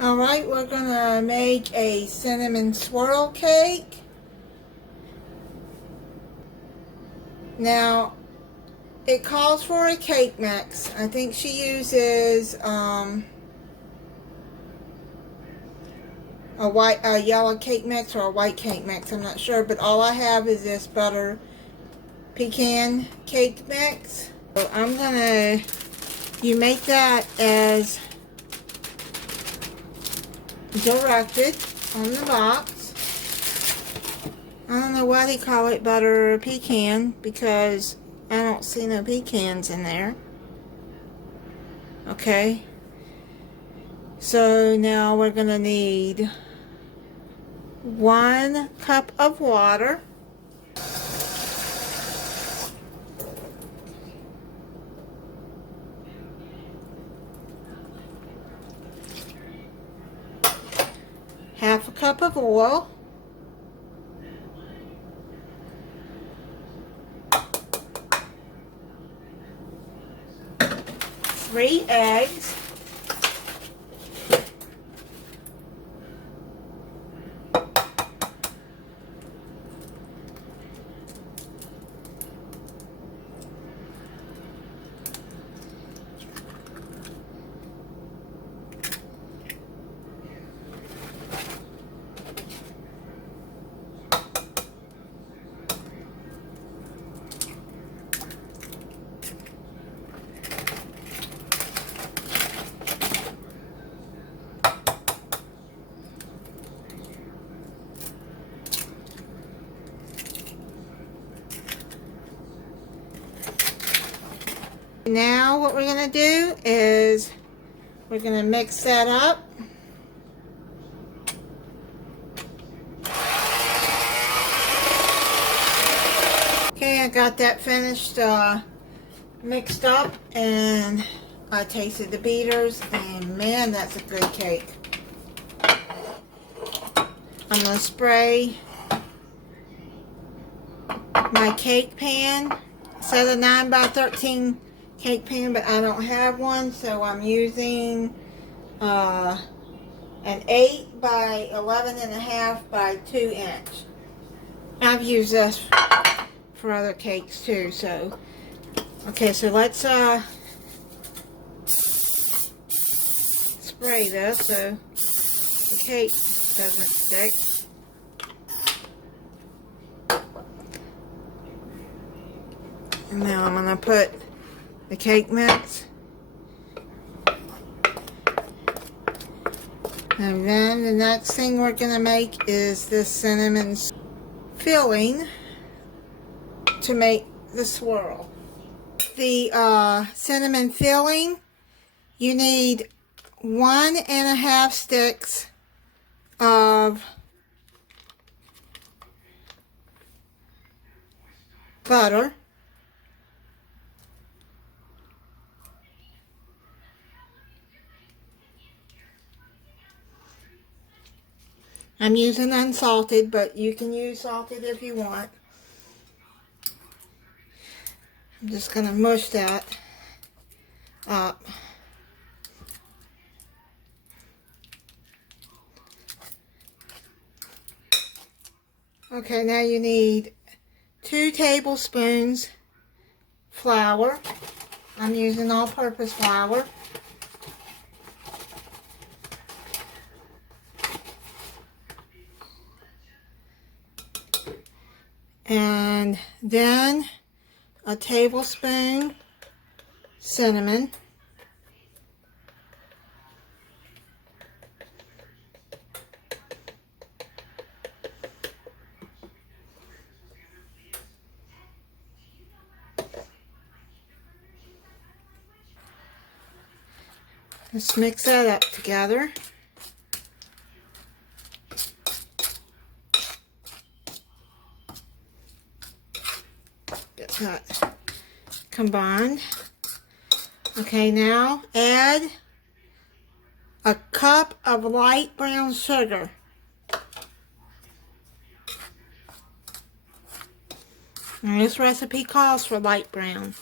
Alright, we're gonna make a cinnamon swirl cake. Now, it calls for a cake mix. I think she uses a yellow cake mix or a white cake mix. I'm not sure, but all I have is this butter pecan cake mix. So I'm gonna, you make that as directed on the box. I don't know why they call it butter pecan, because I don't see no pecans in there. Okay, so now we're gonna need 1 cup of water, half a cup of oil, 3 eggs, Now what we're going to do is we're going to mix that up. Okay, I got that finished mixed up, and I tasted the beaters, and man, that's a good cake. I'm going to spray my cake pan. It says a 9 by 13 cake pan, but I don't have one, so I'm using an 8 by 11.5 by 2 inch. I've used this for other cakes too, so okay, so let's spray this so the cake doesn't stick. And now I'm going to put the cake mix. And then the next thing we're going to make is this cinnamon filling to make the swirl. The cinnamon filling, you need 1.5 sticks of butter. I'm using unsalted, but you can use salted if you want. I'm just going to mush that up. Okay, now you need 2 tablespoons flour. I'm using all-purpose flour. And then a tablespoon cinnamon. Let's mix that up together. Get that combined. Okay, now add a cup of light brown sugar. And this recipe calls for light brown.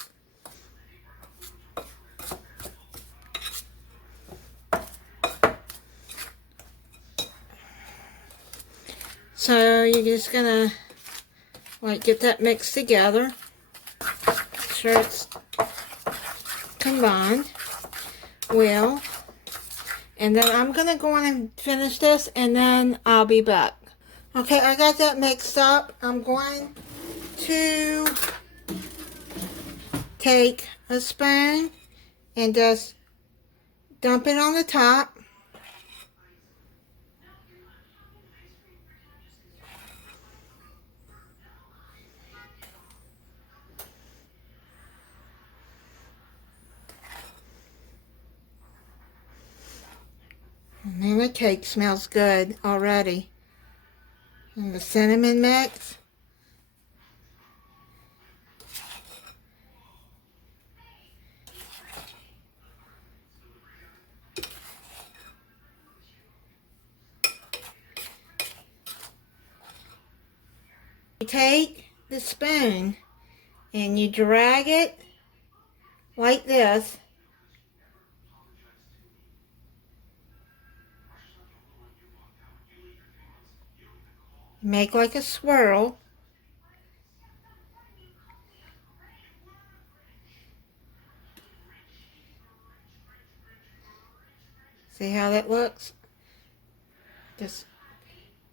So you're just gonna like get that mixed together. Make sure it's combined well. And then I'm gonna go on and finish this, and then I'll be back. Okay, I got that mixed up. I'm going to take a spoon and just dump it on the top. And then the cake smells good already. And the cinnamon mix. You take the spoon and you drag it like this. Make like a swirl. See how that looks? Just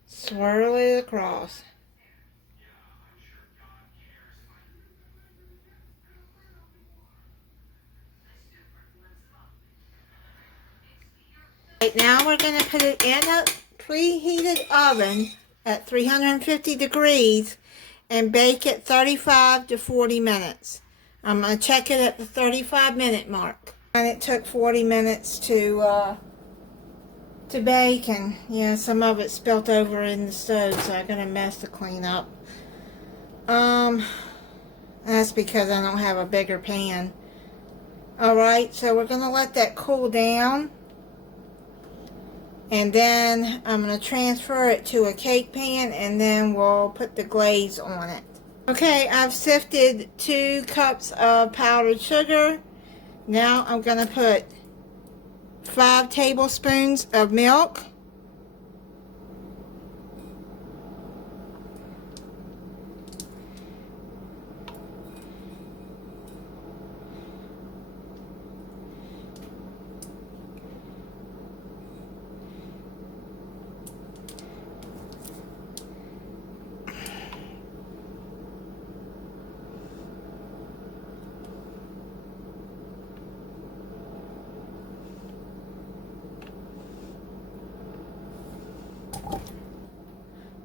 swirl it across. Right now we're going to put it in a preheated oven at 350 degrees and bake it 35 to 40 minutes. I'm going to check it at the 35-minute mark. And it took 40 minutes to bake, and yeah, some of it spilt over in the stove, so I got a mess to clean up. That's because I don't have a bigger pan. Alright, so we're going to let that cool down. And then I'm going to transfer it to a cake pan, and then we'll put the glaze on it. Okay, I've sifted 2 cups of powdered sugar. Now I'm going to put 5 tablespoons of milk.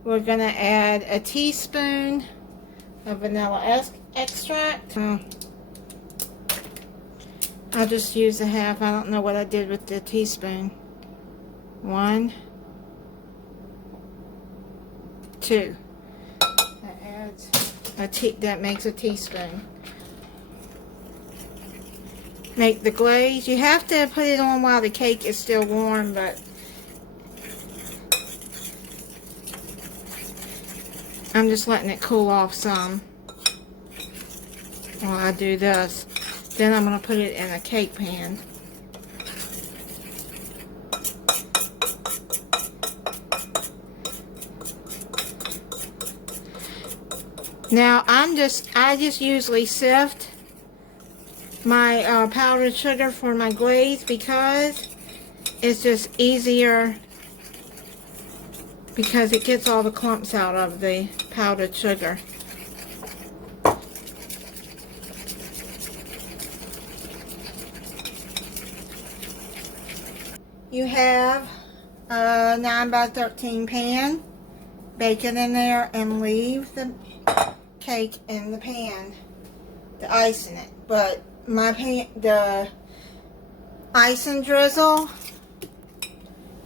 We're going to add a teaspoon of vanilla extract. I'll just use a half. I don't know what I did with the teaspoon. 1, 2. That adds that makes a teaspoon. Make the glaze. You have to put it on while the cake is still warm, but I'm just letting it cool off some while I do this. Then I'm going to put it in a cake pan. Now I just usually sift my powdered sugar for my glaze because it's just easier, because it gets all the clumps out of the powdered sugar. You have a 9 by 13 pan. Bake it in there and leave the cake in the pan, the ice in it. But the icing drizzle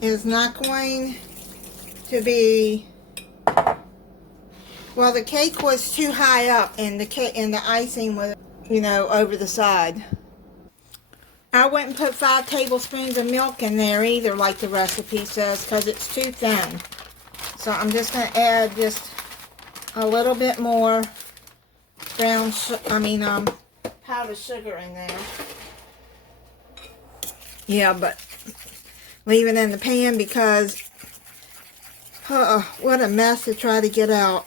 is not going to be, well, the cake was too high up and the icing was, over the side. I wouldn't put 5 tablespoons of milk in there either, like the recipe says, because it's too thin. So I'm just going to add just a little bit more powdered sugar in there. Yeah, but leave it in the pan because What a mess to try to get out.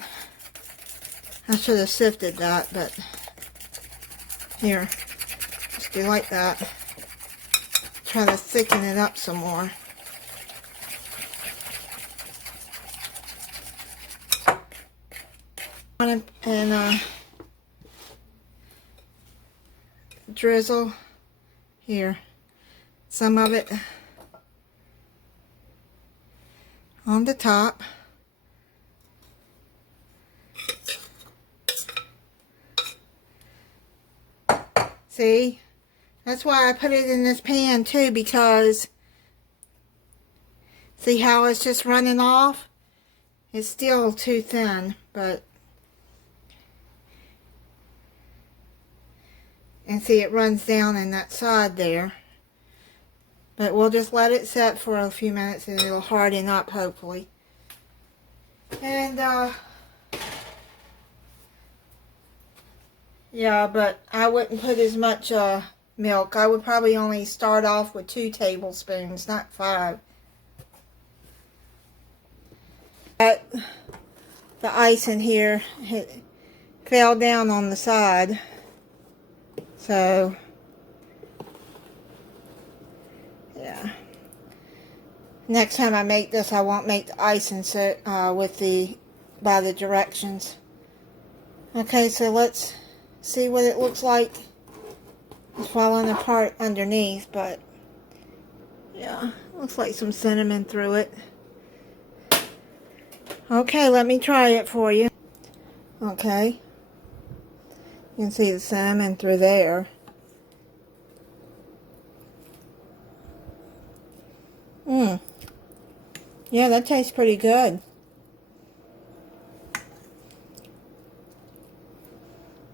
I should have sifted that, but here, just do like that. Try to thicken it up some more. And drizzle here some of it on the top. See, that's why I put it in this pan too, because see how it's just running off? It's still too thin, but and see it runs down in that side there. But we'll just let it set for a few minutes and it'll harden up hopefully. And yeah, but I wouldn't put as much milk. I would probably only start off with 2 tablespoons, not 5. The ice in here fell down on the side. So, yeah. Next time I make this, I won't make the icing by the directions. Okay, so let's see what it looks like. It's falling apart underneath, but yeah, looks like some cinnamon through it. Okay, let me try it for you. Okay. You can see the cinnamon through there. Yeah, that tastes pretty good.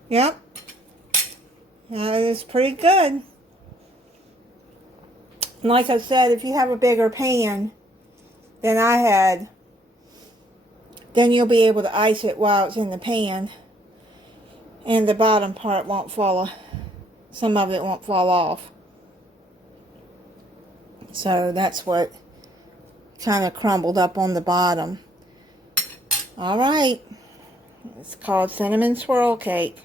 Yep. That is pretty good. And like I said, if you have a bigger pan than I had, then you'll be able to ice it while it's in the pan. And the bottom part won't fall, some of it won't fall off. So that's what kind of crumbled up on the bottom. Alright, it's called cinnamon swirl cake.